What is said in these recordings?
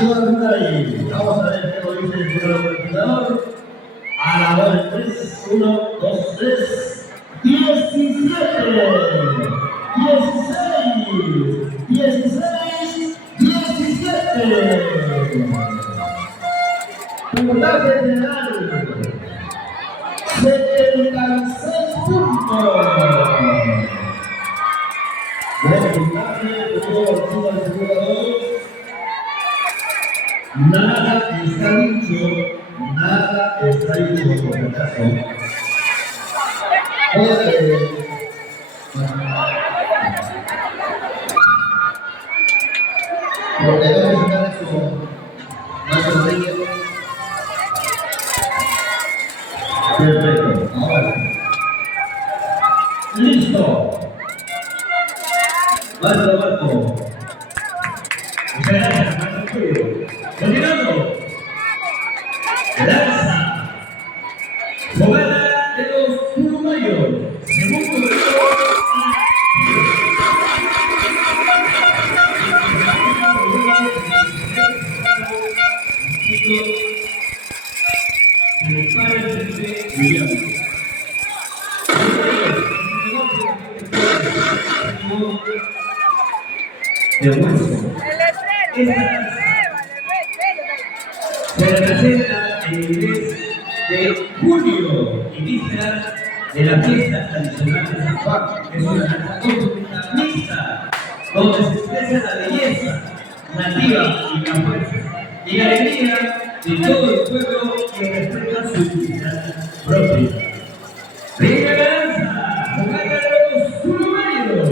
Hyundai. Vamos a ver qué lo dice el coordinador. A la hora 3, 1, 2, 3, 17, 16, 16, 17. Puntaje general, 76 puntos. Buen puntaje, tuvo el jugador. Nada está dicho. Nada está dicho por el caso. Porque vamos a estar eso más sencillo. Perfecto. Ahora. Listo. Marco. Muchas gracias, Marco. Continuando. Lanza. Jugada de los uruguayos. Segundo de hueso. Se representa en el mes de junio y víspera de la fiesta tradicional de San Juan. Es una danza mixta donde se expresa la belleza nativa y la fuerza y la alegría de todo el pueblo que respeta su identidad propia. ¡Venga la danza! ¡Jugada de los uruguayos!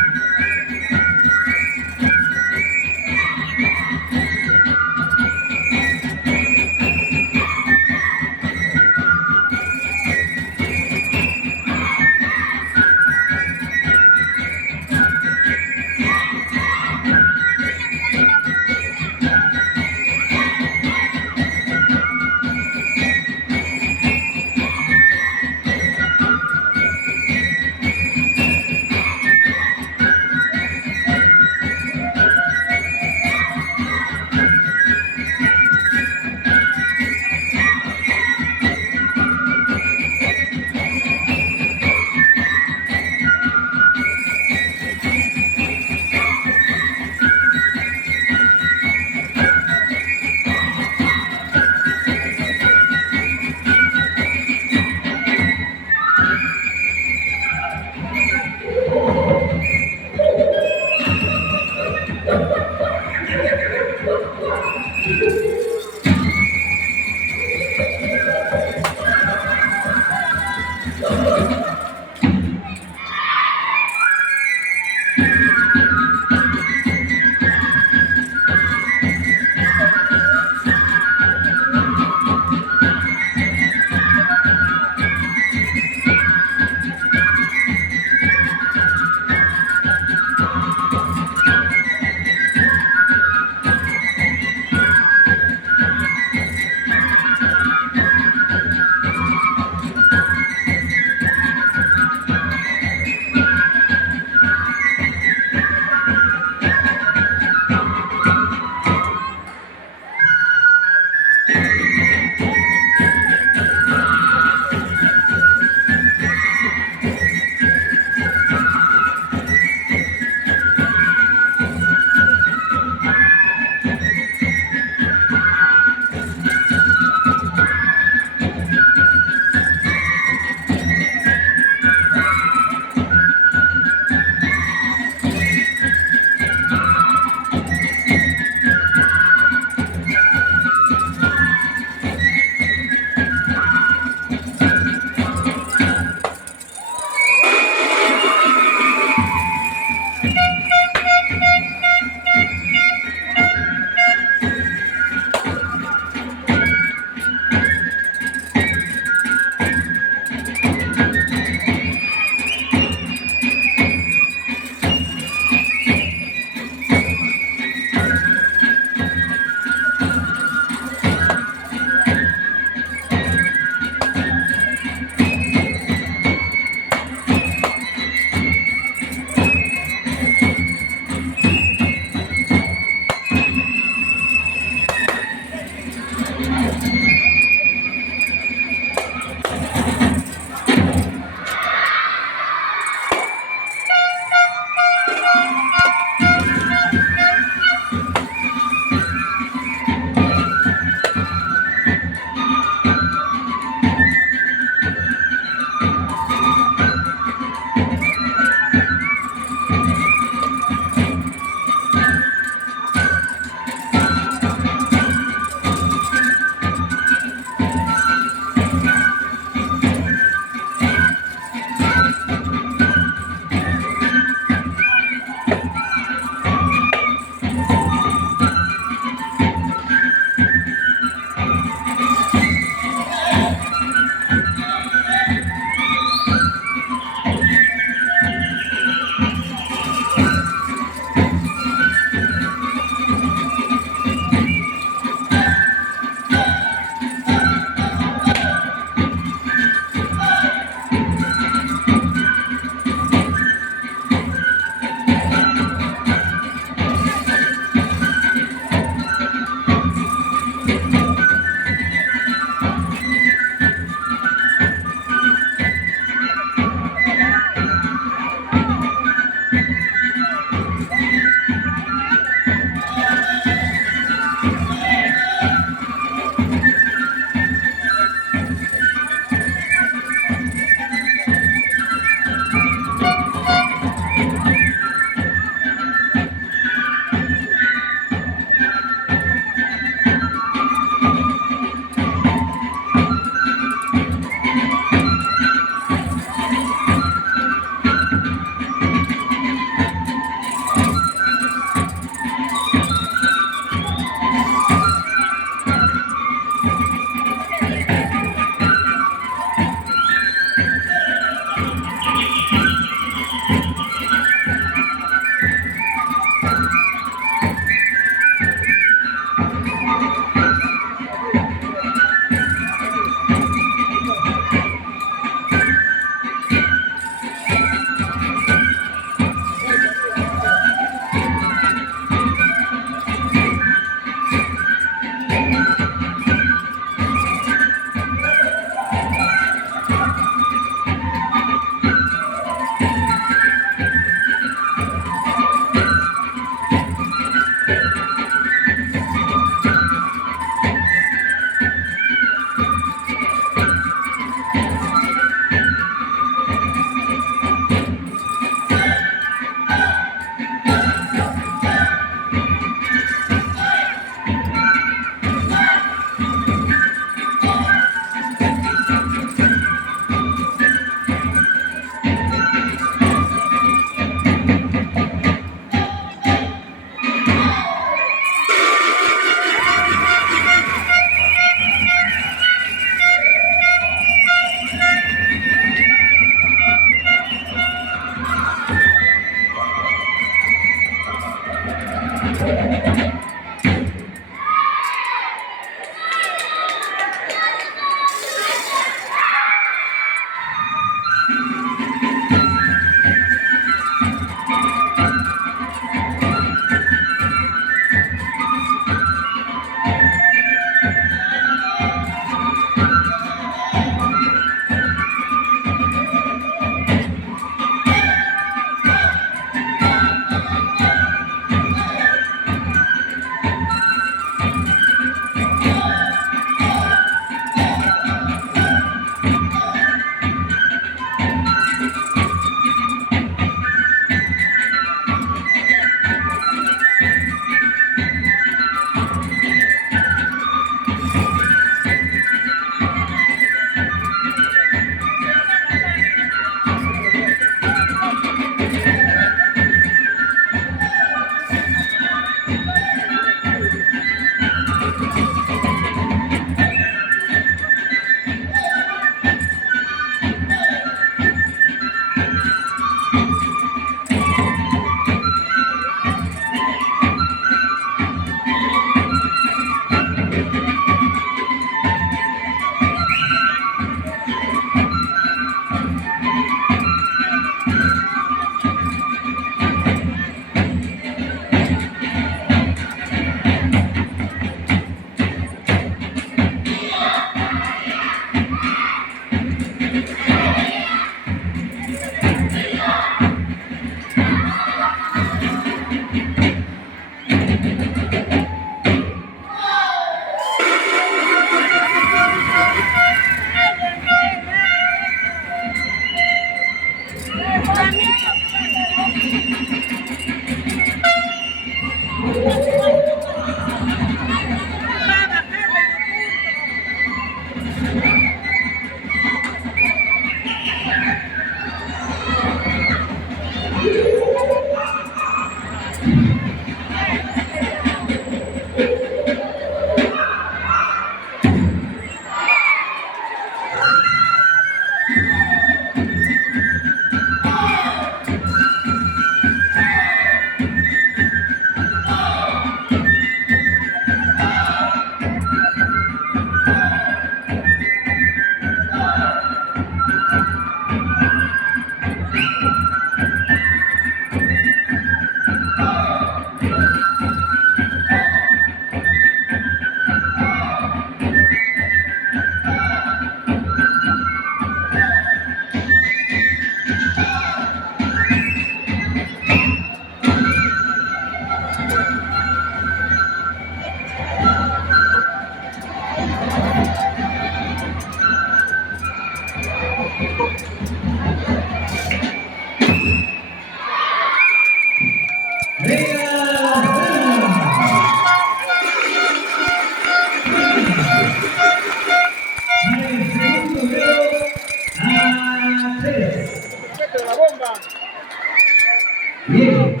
Bien,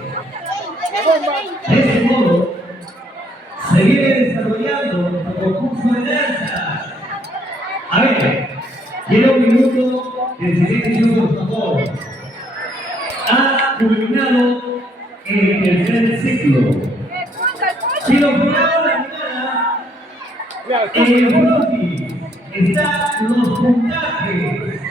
de ese modo se viene desarrollando el concurso de danza. A ver, quiero un minuto de silencio, por favor. Ha culminado el tercer ciclo. Si lo jurado la nada, en el croquis están los puntajes.